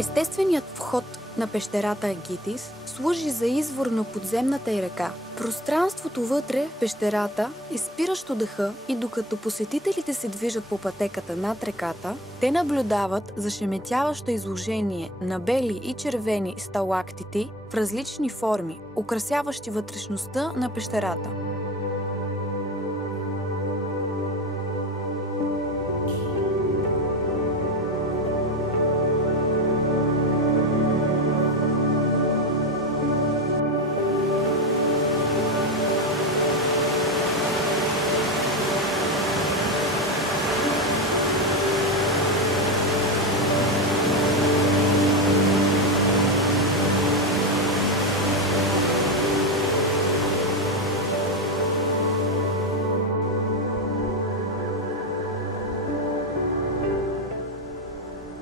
Естественият вход на пещерата Агитис служи за извор на подземната й река. Пространството вътре в пещерата е спиращо дъха и докато посетителите се движат по пътеката над реката, те наблюдават зашеметяващо изложение на бели и червени сталактити в различни форми, украсяващи вътрешността на пещерата.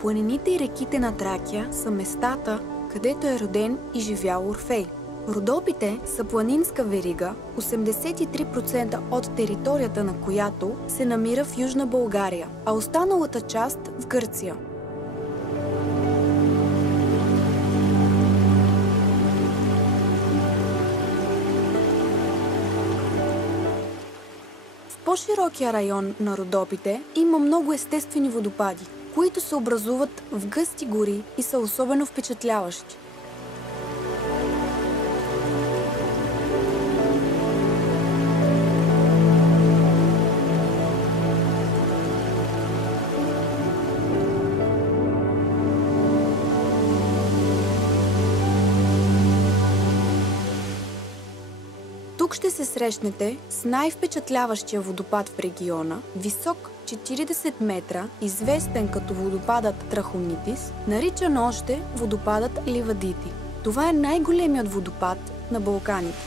Планините и реките на Тракия са местата, където е роден и живял Орфей. Родопите са планинска верига, 83% от територията на която се намира в Южна България, а останалата част в Гърция. В по-широкия район на Родопите има много естествени водопади, които се образуват в гъсти гори и са особено впечатляващи. Тук ще се срещнете с най-впечатляващия водопад в региона, висок 40 метра, известен като водопадът Трахомитис, наричан още водопадът Ливадити. Това е най-големият водопад на Балканите.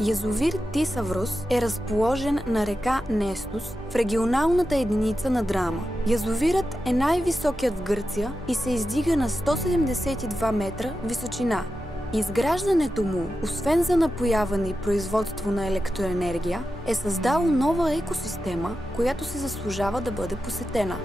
Язовир Тисаврос е разположен на река Нестос в регионалната единица на Драма. Язовирът е най-високият в Гърция и се издига на 172 метра височина. Изграждането му, освен за напояване и производство на електроенергия, е създало нова екосистема, която се заслужава да бъде посетена.